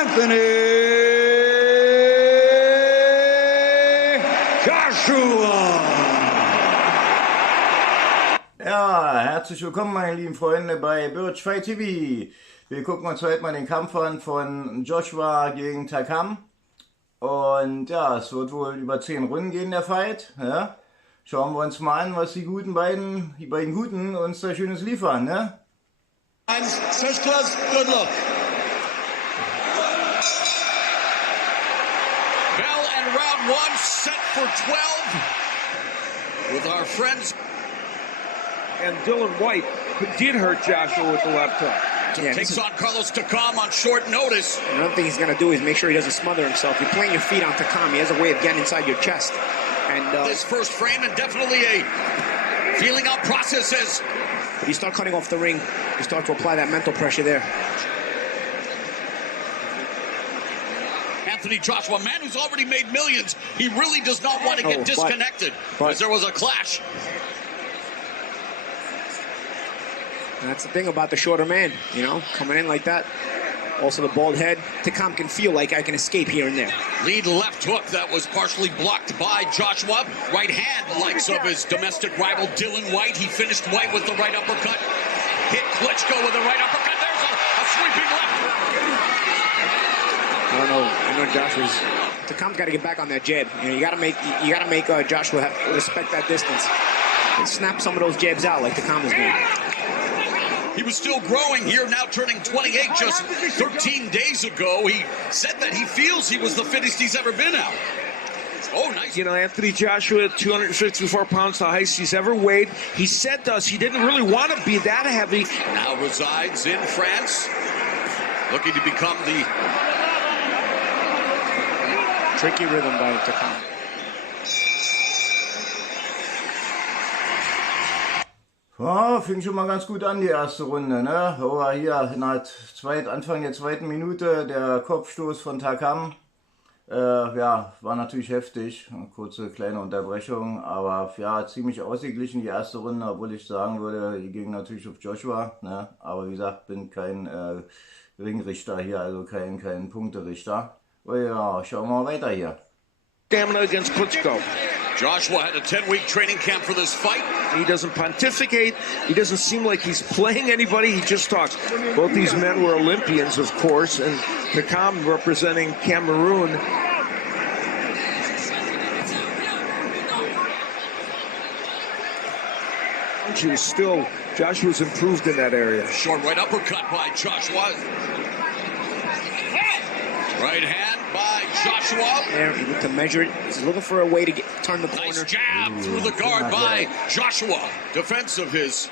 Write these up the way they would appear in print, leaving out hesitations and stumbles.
Anthony Joshua. Ja, herzlich willkommen, meine lieben Freunde, bei Birch Fight TV. Wir gucken uns heute mal den Kampf an von Joshua gegen Takam. Und ja, es wird wohl über 10 Runden gehen, der Fight. Ja. Schauen wir uns mal an, was die beiden Guten uns da Schönes liefern. Ne? First class, good luck. Bell and round 1 set for 12 with our friends. And Dylan White did hurt Joshua with the left hook. Yeah, takes on Carlos Takam on short notice. Another thing he's going to do is make sure he doesn't smother himself. You're playing your feet on Takam. He has a way of getting inside your chest. And this first frame, and definitely a feeling out process as you start cutting off the ring, you start to apply that mental pressure there. Anthony Joshua, a man who's already made millions, he really does not want to get disconnected because there was a clash. And that's the thing about the shorter man, you know, coming in like that. Also the bald head. Takam can feel like I can escape here and there. Lead left hook that was partially blocked by Joshua. Right hand, likes of his domestic rival Dylan White. He finished White with the right uppercut. Hit Klitschko with the right uppercut. There's a sweeping left. I don't know. I know Joshua's. Takam's got to get back on that jab. You know, you got to make Joshua respect that distance. And snap some of those jabs out like Takam is doing. He was still growing here, now turning 28 just 13 days ago. He said that he feels he was the fittest he's ever been out. Oh, nice. You know, Anthony Joshua, 254 pounds, the highest he's ever weighed. He said to us he didn't really want to be that heavy. Now resides in France, looking to become the... Tricky rhythm by Takam. Ja, fing schon mal ganz gut an, die erste Runde. Ne? Aber hier, Anfang der zweiten Minute, der Kopfstoß von Takam. Ja, war natürlich heftig. Eine kurze, kleine Unterbrechung. Aber ja, ziemlich ausgeglichen die erste Runde, obwohl ich sagen würde, die ging natürlich auf Joshua. Ne? Aber wie gesagt, bin kein Ringrichter hier, also kein Punkterichter. Oh ja, schauen wir mal weiter hier. Stamina against Klitschko. Joshua had a 10-week training camp for this fight. He doesn't pontificate. He doesn't seem like he's playing anybody. He just talks. Both these men were Olympians, of course, and Takam representing Cameroon. Joshua's improved in that area. Short right uppercut by Joshua. Right hand by Joshua. There, he looked to measure it. He's looking for a way to turn the corner. Nice jab through the guard by Joshua. Defense of his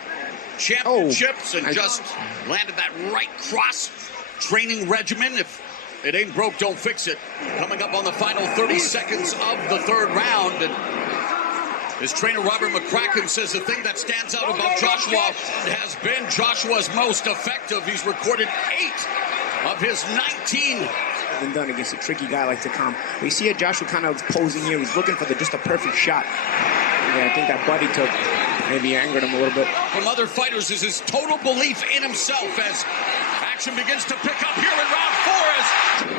championships and just landed that right cross. Training regimen. If it ain't broke, don't fix it. Coming up on the final 30 seconds of the third round. And his trainer, Robert McCracken, says the thing that stands out about Joshua has been Joshua's most effective. He's recorded 8 of his 19 been done against a tricky guy like Takam. You see Joshua kind of posing here. He's looking for just a perfect shot. Yeah, I think that body took maybe angered him a little bit. From other fighters is his total belief in himself as action begins to pick up here in round 4 as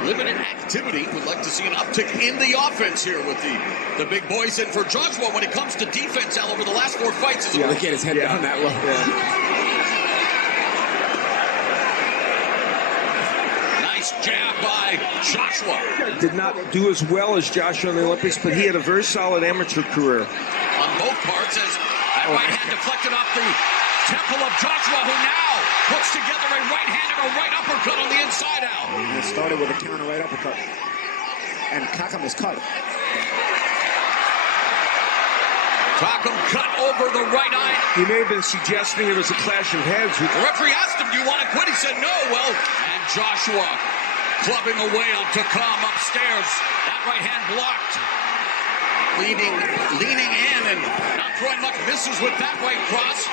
limited activity. Would like to see an uptick in the offense here with the big boys. And for Joshua, when it comes to defense, Al, over the last 4 fights, look at his head down that low. Yeah. Jab by Joshua. Did not do as well as Joshua in the Olympics, but he had a very solid amateur career. On both parts as that right hand deflected off the temple of Joshua, who now puts together a right hand and a right uppercut on the inside out. It started with a counter right uppercut. And Takam is cut. Takam cut over the right eye. He may have been suggesting it was a clash of heads. The referee asked him, do you want to quit? He said no. Well, and Joshua clubbing away on Takam upstairs. That right hand blocked. Leaning in and not throwing much misses with that right cross.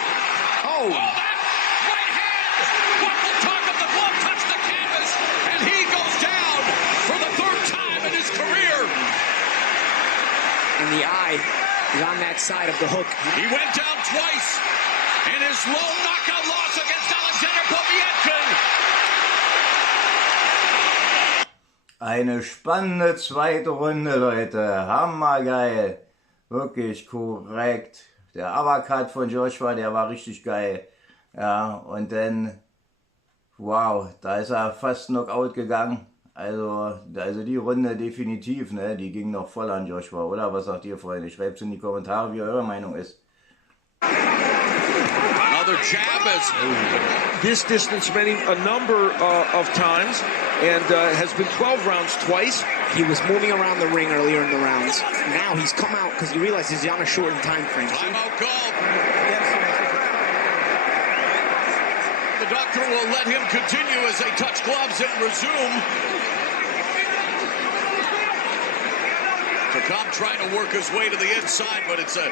Oh, that right hand! What will Takam? The glove touched the canvas, and he goes down for the 3rd time in his career. In the eye. He's on that side of the hook. He went down twice in his low knockout loss against Alexander Povetkin. Eine spannende zweite Runde, Leute. Hammergeil. Wirklich korrekt. Der Uppercut von Joshua, der war richtig geil. Ja, und dann, wow, da ist er fast Knockout gegangen. Also die Runde definitiv, ne? Die ging noch voll an Joshua, oder? Was sagt ihr, Freunde? Schreibt es in die Kommentare, wie eure Meinung ist. Another jab as This distance many a number of times and has been 12 rounds twice. He was moving around the ring earlier in the rounds. Now he's come out because he realizes he's on a shortened time frame. timeout call. The doctor will let him continue as they touch gloves and resume. Takam trying to work his way to the inside, but it's a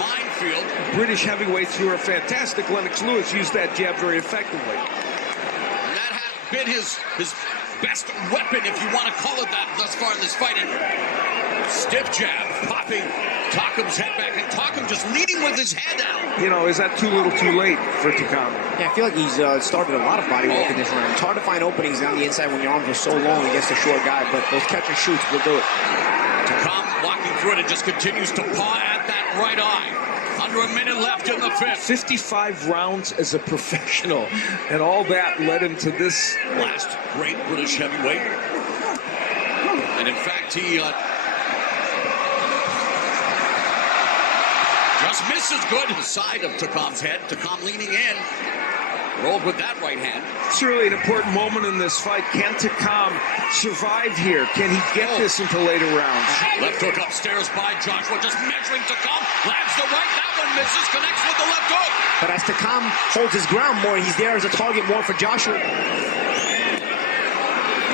minefield. British heavyweights who are fantastic. Lennox Lewis used that jab very effectively. And that has been his best weapon, if you want to call it that, thus far in this fight. And stiff jab, popping Takam's head back, and Takam just leading with his head out. You know, is that too little too late for Takam? Yeah, I feel like he's started a lot of body work in this round. It's hard to find openings on the inside when your arms are so long against a short guy, but those catch and shoots will do it. Takam walking through it and just continues to paw at that right eye. Under a minute left in the fifth. 55 rounds as a professional, and all that led him to this. Last great British heavyweight. And in fact, he just misses good. The side of Takam's head. Takam leaning in. Rolled with that right hand. It's really an important moment in this fight. Can Takam survive here? Can he get this into later rounds? Left hook upstairs by Joshua, just measuring Takam. Lands the right, that one misses, connects with the left hook. But as Takam holds his ground more, he's there as a target more for Joshua.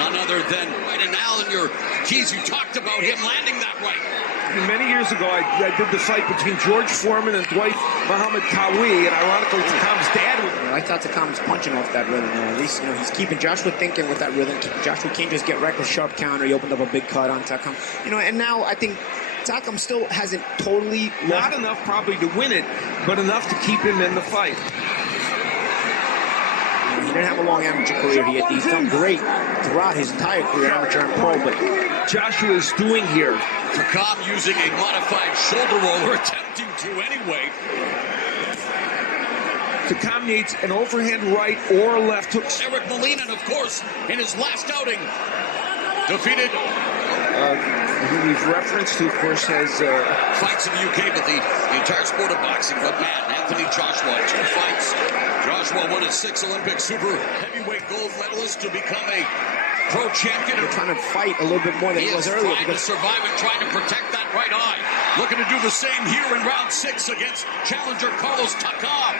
None other than right, and Alan, your keys, you talked about him landing that right. Many years ago, I did the fight between George Foreman and Dwight Muhammad Tawi, and ironically, Takam's dad was. I thought Takam's punching off that rhythm. At least, he's keeping Joshua thinking with that rhythm. Joshua can't just get reckless, sharp counter. He opened up a big cut on Takam. And now I think Takam still hasn't totally not enough probably to win it, but enough to keep him in the fight. He didn't have a long amateur career. He's done great throughout his entire career, amateur and pro, but Joshua is doing here. Takam using a modified shoulder roller, attempting to anyway. Takam needs an overhand right or a left hook. Eric Molina, of course, in his last outing, defeated. Who we've referenced, who of course has fights in the UK, but the entire sport of boxing. But man, Anthony Joshua, 2 fights. Joshua won a 6 Olympic super heavyweight gold medalist to become a pro champion. They're trying to fight a little bit more than he was earlier. Trying to survive and trying to protect that right eye. Looking to do the same here in round 6 against challenger Carlos Takam.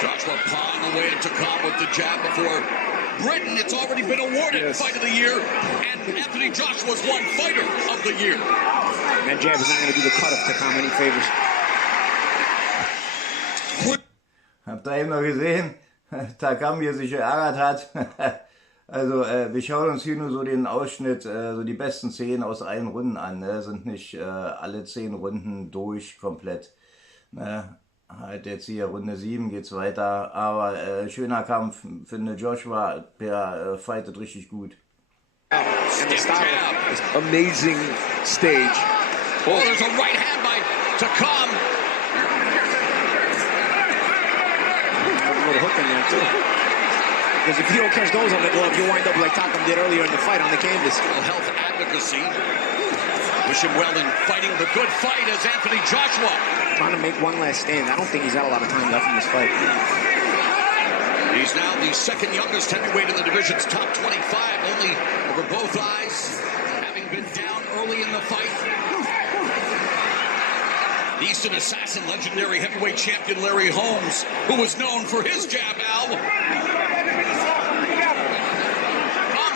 Joshua pawing away at Takam with the jab before Britain. It's already been awarded Fight of the Year, and Anthony Joshua's won Fighter of the Year. And that jab is not going to do the cut of Takam any favors. Habt ihr eben noch gesehen? Takam, wie er sich geärgert hat. Also wir schauen uns hier nur so den Ausschnitt, so die besten 10 aus allen Runden an. Ne? Sind nicht alle 10 Runden durch komplett. Ne? Halt jetzt hier Runde 7 geht's weiter. Aber schöner Kampf, finde Joshua, der fightet richtig gut. Amazing stage. Oh, there's a right hand by Takam. Hook in there too. Because if you don't catch those on the glove, you wind up like Takam did earlier in the fight on the canvas. Health advocacy. Wish him well in fighting the good fight as Anthony Joshua. Trying to make one last stand. I don't think he's got a lot of time left in this fight. He's now the second youngest heavyweight in the division's top 25, only over both eyes, having been down early in the fight. The Eastern Assassin, legendary heavyweight champion Larry Holmes, who was known for his jab, Al.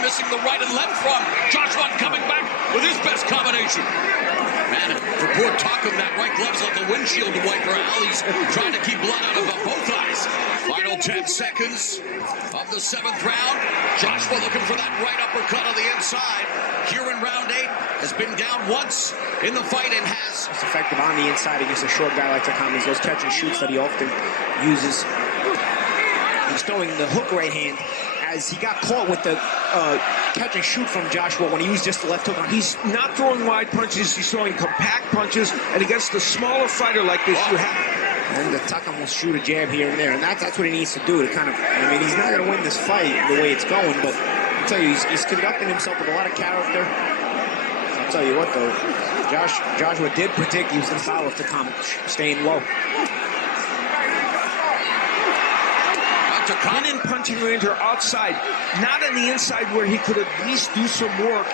Missing the right and left from Joshua coming back with his best combination. Man, for poor Takam, that right glove's like a windshield wiper. Al, he's trying to keep blood out of both eyes. Final 10 seconds of the 7th round. Joshua looking for that right uppercut on the inside. Here in round 8, has been down once in the fight and has. It's effective on the inside against a short guy like Takam. Those catch and shoots that he often uses. He's throwing the hook right hand as he got caught with the catch and shoot from Joshua when he used just the left hook on. He's not throwing wide punches, he's throwing compact punches, and against a smaller fighter like this, you have... And the Takam will shoot a jab here and there, and that's what he needs to do to kind of, I mean, he's not going to win this fight the way it's going, but I'll tell you, he's conducting himself with a lot of character. I'll tell you what, though, Joshua did predict he was going to foul with Takam staying low. Takam in punching range or outside, not on the inside where he could at least do some work.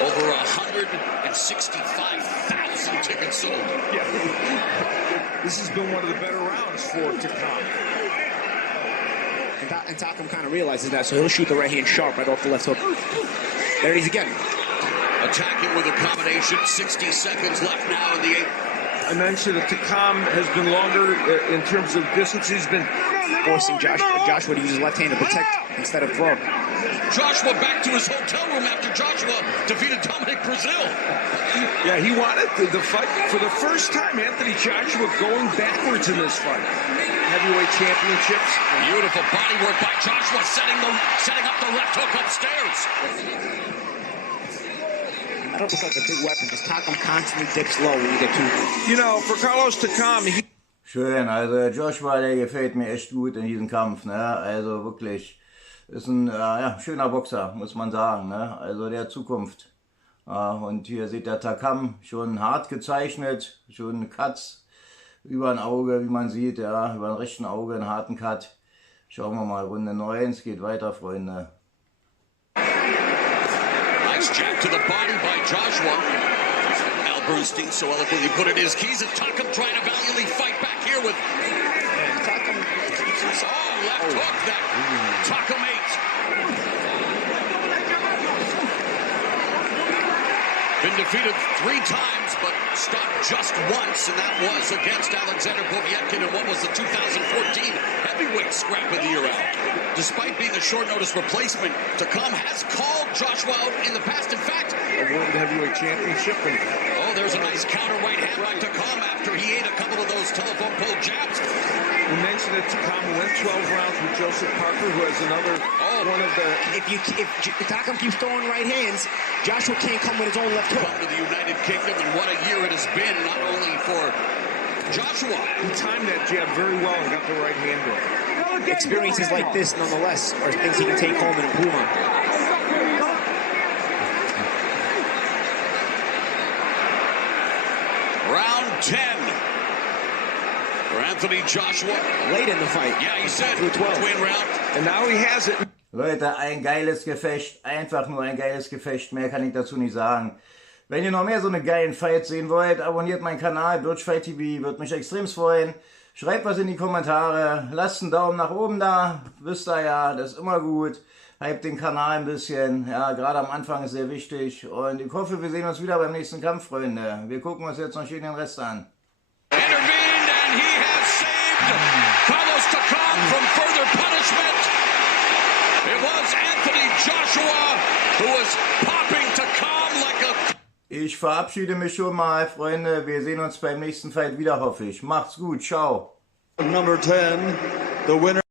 Over 165,000 tickets sold. Yeah. This has been one of the better rounds for Takam. And Takam kind of realizes that, so he'll shoot the right hand sharp right off the left hook. There it is again. Attacking with a combination, 60 seconds left now in the 8th. I mentioned that Takam has been longer in terms of distance. He's been forcing Joshua to use his left hand to protect instead of throw. Joshua back to his hotel room after Joshua defeated Dominic Brazil. Yeah, he wanted the fight. For the first time, Anthony Joshua going backwards in this fight. Heavyweight championships. Beautiful body work by Joshua, setting up the left hook upstairs. That looks like a big weapon because Takam constantly dips low when you get too... You know, for Carlos Takam, Schön, also Joshua, der gefällt mir echt gut in diesem Kampf, ne? Also wirklich, ist ein ja, schöner Boxer, muss man sagen, ne? Also der Zukunft. Und hier sieht der Takam schon hart gezeichnet, schon Cuts über ein Auge, wie man sieht, ja, über ein rechten Auge einen harten Cut. Schauen wir mal, Runde 9, es geht weiter, Freunde. Nice jab to the body by Joshua. Al Bernstein so eloquently put it in his keys, and Takam trying to valiantly fight back here with... Takam keeps himself... Oh, left hook that Takam ate. Been defeated 3 times, but stopped just once, and that was against Alexander Povetkin in what was the 2014 heavyweight scrap of the year out. Despite being a short notice replacement, Takam has called Joshua out in the past. In fact, a world heavyweight championship. And oh, there's a nice counter right hand by Takam after he ate a couple of those telephone pole jabs. We mentioned that Takam went 12 rounds with Joseph Parker, who has another one of the... If Takam keeps throwing right hands, Joshua can't come with his own left hook. Come to the United Kingdom, and what a year it has been, not only for Joshua. He timed that jab very well and got the right hand in. Experiences like this, nonetheless, are things he can take home and improve on. Round 10 for Anthony Joshua. Late in the fight. Yeah, he said through 12. Twin round. And now he has it. Leute, ein geiles Gefecht, einfach nur ein geiles Gefecht, mehr kann ich dazu nicht sagen. Wenn ihr noch mehr so eine geilen Fights sehen wollt, abonniert meinen Kanal, Birchfight TV, würde mich extrem freuen. Schreibt was in die Kommentare, lasst einen Daumen nach oben da, wisst ihr ja, das ist immer gut. Hype den Kanal ein bisschen, ja, gerade am Anfang ist sehr wichtig. Und ich hoffe, wir sehen uns wieder beim nächsten Kampf, Freunde. Wir gucken uns jetzt noch schön den Rest an. Intervened and he has saved Carlos Takam from further punishment. It was Anthony Joshua who was popping Takam like a... Ich verabschiede mich schon mal, Freunde. Wir sehen uns beim nächsten Fight wieder, hoffe ich. Macht's gut, ciao. Number 10, the winner.